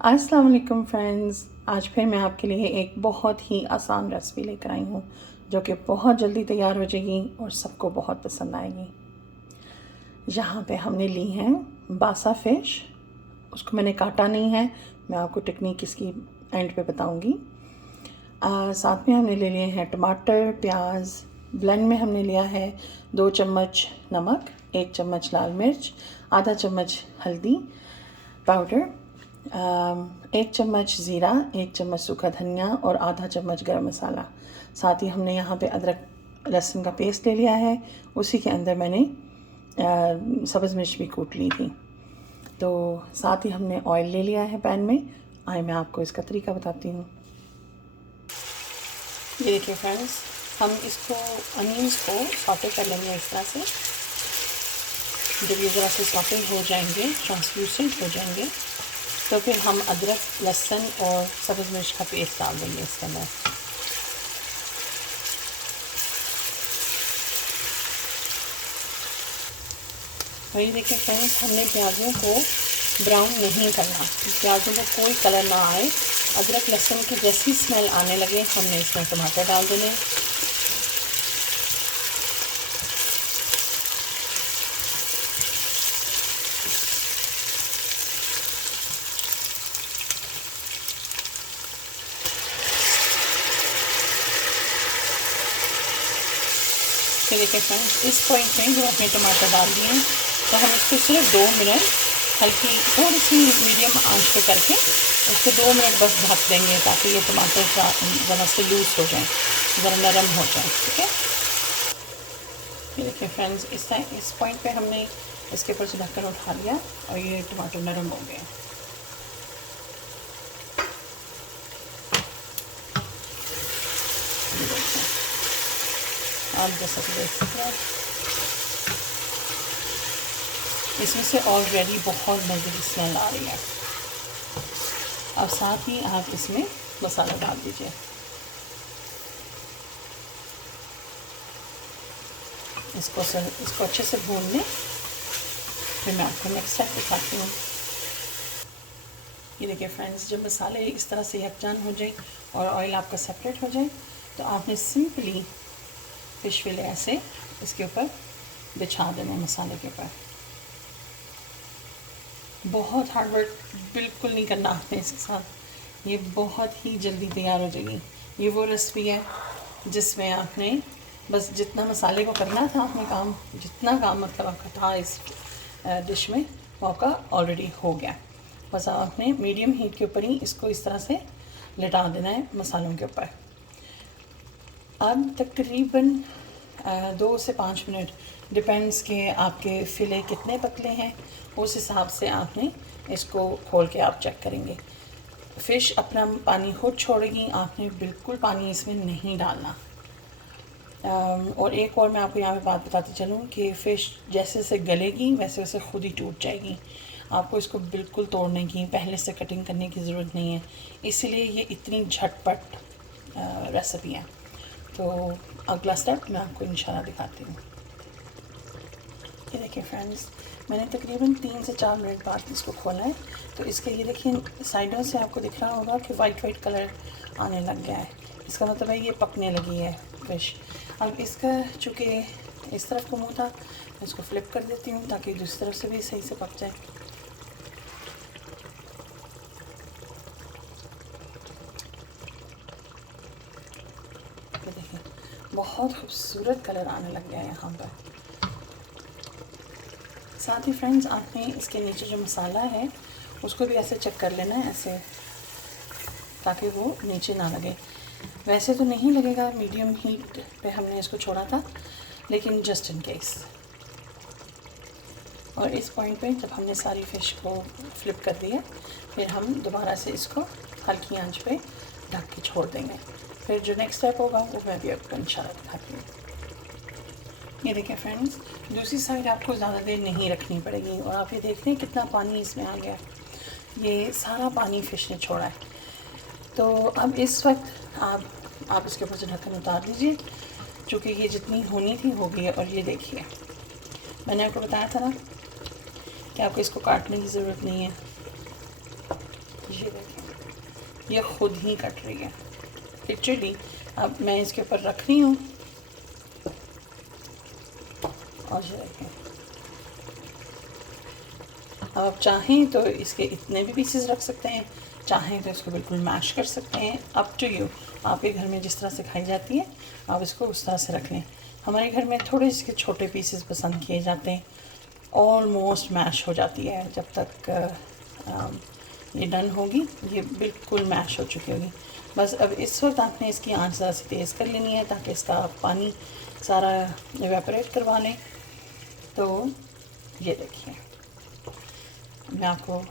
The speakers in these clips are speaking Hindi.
अस्सलाम वालेकुम फ्रेंड्स। आज फिर मैं आपके लिए एक बहुत ही आसान रेसिपी लेकर आई हूँ जो कि बहुत जल्दी तैयार हो जाएगी और सबको बहुत पसंद आएगी। यहाँ पे हमने ली है बासा फ़िश। उसको मैंने काटा नहीं है, मैं आपको टेक्निक इसकी एंड पे बताऊँगी। साथ में हमने ले लिए हैं टमाटर, प्याज। ब्लेंड में हमने लिया है 2 चम्मच नमक, 1 चम्मच लाल मिर्च, आधा चम्मच हल्दी पाउडर, 1 चम्मच ज़ीरा, 1 चम्मच सूखा धनिया और आधा चम्मच गरम मसाला। साथ ही हमने यहाँ पे अदरक लहसुन का पेस्ट ले लिया है। उसी के अंदर मैंने सब्ज़ मिर्च भी कूट ली थी। तो साथ ही हमने ऑयल ले लिया है पैन में। आइए मैं आपको इसका तरीका बताती हूँ। ये देखिए फ्रेंड्स, हम इसको अनियंस को सॉटे कर लेंगे इस तरह से। जब ये ज़रा से सॉटे हो जाएंगे, ट्रांसलूसेंट हो जाएंगे, तो फिर हम अदरक लहसुन और सब्ज़ मिर्च का पेस्ट डाल देंगे इसके अंदर। और ये देखिए फ्रेंड्स, हमने प्याज़ों को ब्राउन नहीं करना, प्याज़ों को कोई कलर ना आए। अदरक लहसुन की जैसी स्मेल आने लगे हमने इसमें टमाटर डाल देने। फिर देखिए फ्रेंड्स, इस पॉइंट में जो हमने टमाटर डाल दिए हैं, तो हम इसको सिर्फ 2 मिनट हल्की थोड़ी सी मीडियम आंच पे करके उसको 2 मिनट बस ढक देंगे, ताकि ये टमाटर ज़रा से लूज़ हो जाए, ज़रा नरम हो जाए। ठीक है, ये देखिए फ्रेंड्स, इस पॉइंट पे हमने इसके ऊपर से ढक्कन उठा लिया और ये टमाटर नरम हो गए। आप जैसा कि देख सकते हैं, इसमें से ऑलरेडी बहुत मज़े की स्मेल आ रही है। अब साथ ही आप इसमें मसाला डाल दीजिए। इसको अच्छे से भून लें, फिर मैं आपको नेक्स्ट स्टेप दिखाती हूँ। ये देखिए फ्रेंड्स, जब मसाले इस तरह से यकजान हो जाए और ऑयल आपका सेपरेट हो जाए, तो आपने सिंपली फ़िश फिले ऐसे इसके ऊपर बिछा देना है मसाले के ऊपर। बहुत हार्ड वर्क बिल्कुल नहीं करना आपने इसके साथ, ये बहुत ही जल्दी तैयार हो जाएगी। ये वो रेसिपी है जिसमें आपने बस जितना मसाले को करना था, आपने काम जितना काम मतलब आपका था इस डिश में, वो आपका ऑलरेडी हो गया। बस आपने मीडियम हीट के ऊपर ही इसको इस तरह से लिटा देना है मसालों के ऊपर। अब तकरीबन 2 से 5 मिनट, डिपेंड्स कि आपके फ़िले कितने पतले हैं, उस हिसाब से आपने इसको खोल के आप चेक करेंगे। फ़िश अपना पानी खुद छोड़ेगी, आपने बिल्कुल पानी इसमें नहीं डालना। और एक और मैं आपको यहाँ पे बात बताती चलूँ कि फ़िश जैसे जैसे गलेगी वैसे वैसे खुद ही टूट जाएगी। आपको इसको बिल्कुल तोड़ने की, पहले से कटिंग करने की ज़रूरत नहीं है, इसलिए ये इतनी झटपट रेसिपी है। तो अगला स्टेप मैं आपको इंशाल्लाह दिखाती हूँ। ये देखिए फ्रेंड्स, मैंने तकरीबन 3 से 4 मिनट बाद इसको खोला है, तो इसके ये देखिए साइडों से आपको दिख रहा होगा कि वाइट कलर आने लग गया है। इसका मतलब है ये पकने लगी है फ़िश। अब इसका चूँकि इस तरफ को मुँह था, मैं इसको फ्लिप कर देती हूँ ताकि दूसरी तरफ से भी सही से पक जाए। ये देखिए, बहुत खूबसूरत कलर आने लग गया है यहाँ पर। साथ ही फ्रेंड्स, आपने इसके नीचे जो मसाला है उसको भी ऐसे चेक कर लेना है, ऐसे, ताकि वो नीचे ना लगे। वैसे तो नहीं लगेगा, मीडियम हीट पे हमने इसको छोड़ा था, लेकिन जस्ट इन केस। और इस पॉइंट पे जब हमने सारी फ़िश को फ्लिप कर दिया, फिर हम दोबारा से इसको हल्की आंच पे ढक के छोड़ देंगे। फिर जो नेक्स्ट स्टेप होगा वो मैं भी आपको इंशाल्लाह दिखाती हूँ। ये देखिए फ्रेंड्स, दूसरी साइड आपको ज़्यादा देर नहीं रखनी पड़ेगी। और आप ये देख रहे हैं कितना पानी इसमें आ गया, ये सारा पानी फ़िश ने छोड़ा है। तो अब इस वक्त आप इसके ऊपर से ढक्कन उतार दीजिए, क्योंकि ये जितनी होनी थी हो गई है। और ये देखिए, मैंने आपको बताया था ना कि आपको इसको काटने की ज़रूरत नहीं है। ये देखें, ये खुद ही कट रही है लिटरली। अब मैं इसके ऊपर रख रही हूँ और ये देखें। अब आप चाहें तो इसके इतने भी पीसेस रख सकते हैं, चाहें तो इसको बिल्कुल मैश कर सकते हैं, अप टू यू। आपके घर में जिस तरह से खाई जाती है आप इसको उस तरह से रख लें। हमारे घर में थोड़े इसके छोटे पीसेस पसंद किए जाते हैं। ऑलमोस्ट मैश हो जाती है जब तक ये डन होगी, ये बिल्कुल मैश हो चुकी होगी। बस अब इस वक्त आपने इसकी आंच ज़रा सी तेज़ कर लेनी है ताकि इसका पानी सारा एवेपोरेट करवा लें। तो ये देखिए, मैं आपको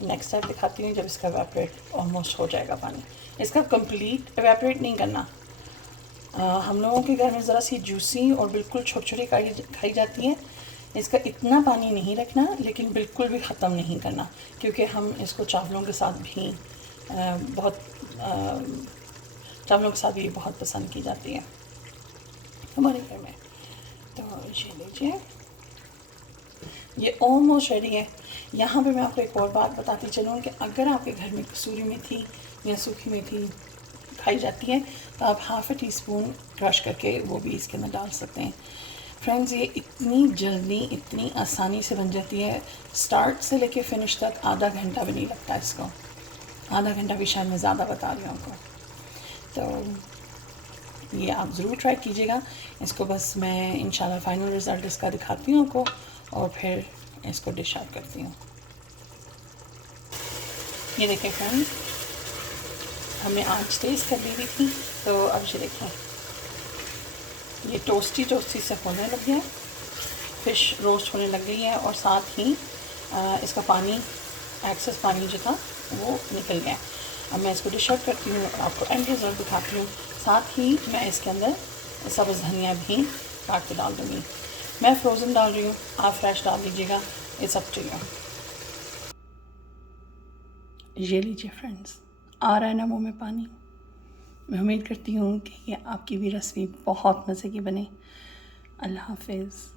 नेक्स्ट स्टेप दिखाती हूँ जब इसका एवेपोरेट ऑलमोस्ट हो जाएगा पानी। इसका कंप्लीट एवेपोरेट नहीं करना। हम लोगों के घर में ज़रा सी जूसी और बिल्कुल छोटी छोटी खाई जाती है। इसका इतना पानी नहीं रखना, लेकिन बिल्कुल भी ख़त्म नहीं करना, क्योंकि हम इसको चावलों के साथ भी चावलों के साथ भी बहुत पसंद की जाती है हमारे घर में। तो ये लीजिए, ये ऑलमोस्ट रेडी है। यहाँ पे मैं आपको एक और बात बताती चलूँ कि अगर आपके घर में कसूरी मेथी या सूखी मेथी खाई जाती है तो आप हाफ़ टी स्पून क्रश करके वो भी इसके अंदर डाल सकते हैं। फ्रेंड्स, ये इतनी जल्दी इतनी आसानी से बन जाती है, स्टार्ट से लेके फिनिश तक आधा घंटा भी नहीं लगता इसको। आधा घंटा भी शायद मैं ज़्यादा बता रही हूँ आपको। तो ये आप ज़रूर ट्राई कीजिएगा इसको। बस मैं इंशाल्लाह फ़ाइनल रिज़ल्ट इसका दिखाती हूँ आपको और फिर इसको डिश आउट करती हूँ। ये देखिए फ्रेंड्स, हमने आंच तेज़ कर ली हुई थी, तो अब ये देखें, ये टोस्टी से होने लग गया, फ़िश रोस्ट होने लग गई है और साथ ही इसका पानी, एक्सेस पानी जो था वो निकल गया। अब मैं इसको डिश आउट करती हूँ और आपको एंड रिज़ल्ट दिखाती हूँ। साथ ही मैं इसके अंदर सब्ज़ धनिया भी काट के डाल दूँगी। मैं फ्रोज़न डाल रही हूँ, आप फ्रेश डाल लीजिएगा, इट्स अप टू यू। ये लीजिए फ्रेंड्स, आ रहा है ना मुँह में पानी। मैं उम्मीद करती हूँ कि ये आपकी भी रेसिपी बहुत मज़े की बने। अल्लाह हाफ़िज़।